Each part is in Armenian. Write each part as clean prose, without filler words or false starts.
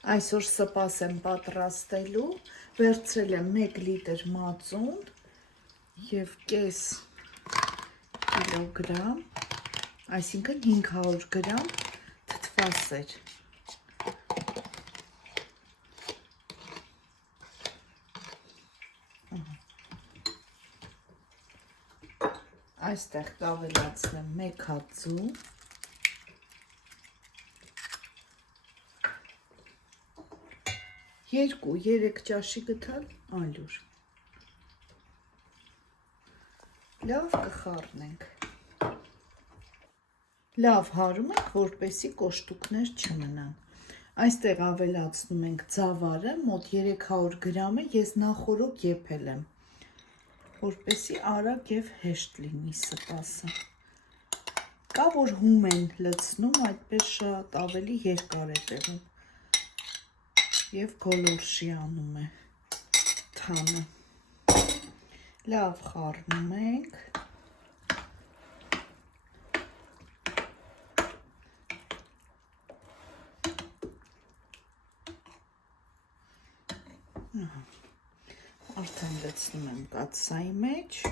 Այսօր սպաս եմ պատրաստելու, վերցրել եմ 1 լիտր մածունդ և կես կիլոգրամ, այսինքն 500 գրամ թթվասեր։ Այստեղ կավելացնեմ 1 հատ ձու, 2-3 ճաշի գթալ ալյուր։ Լավ կխառնենք։ Լավ հարում ենք, որպեսզի կոշտուկներ չմնան։ Այստեղ ավելացնում ենք ձավարը, մոտ 300 գրամը ես նախորոք եփել եմ, որպեսզի արագ և հեշտ լինի սպասը։ Կա, որ հում են լցնում, այդպես շատ ավելի երկար է տեղում և գոլորշի անում է թանը։ Լավ խառնում ենք։ Արդեն լցնում եմ կաթսայի մեջ։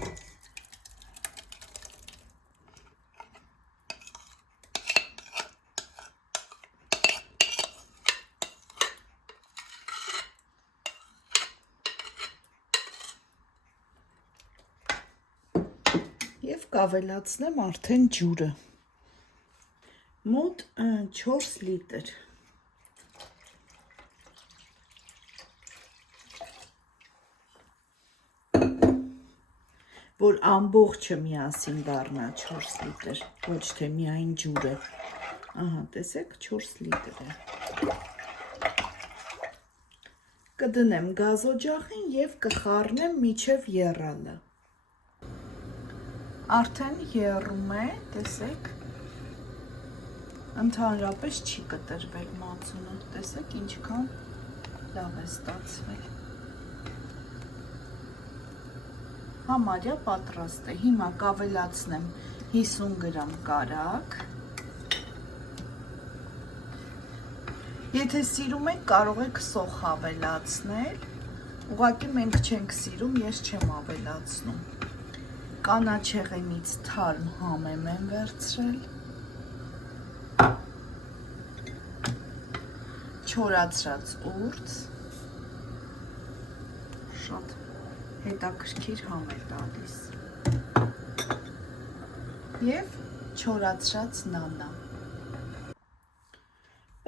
Եվ կավելացնեմ արդեն ջուրը, մոտ 4 լիտր։ Որ ամբողջը միասին դառնա 4 լիտր, ոչ թե միայն ջուրը։ Ահա, տեսեք, 4 լիտր է։ Կդնեմ գազօջախին և կխառնեմ մինչև եռալը։ Արդեն եռում է, տեսեք, ընդհանրապես չի կտրվել մածունը, տեսեք ինչքան լավ է ստացվել։ Համարյա պատրաստ է, հիմա կավելացնեմ 50 գրամ կարագ։ Եթե սիրում եք, կարող եք սոխ ավելացնել, ուղղակի մենք չենք սիրում, ես չեմ ավելացնում։ Կանաչեղենից թարմ համեմ եմ վերցրել, չորացրած ուրձ, շատ հետաքրքիր համ է տալիս, և չորացրած նանա։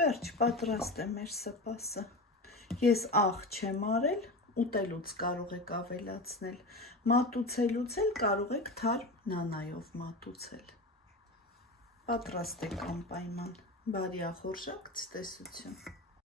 Վերջ, պատրաստ է մեր սպասը։ Ես աղ չեմ արել, ուտելուց կարող եք ավելացնել, մատուցելուց էլ կարող եք թարմ նանայով մատուցել։ Պատրաստ եք անպայման, բարի ախորժակ, ցտեսություն։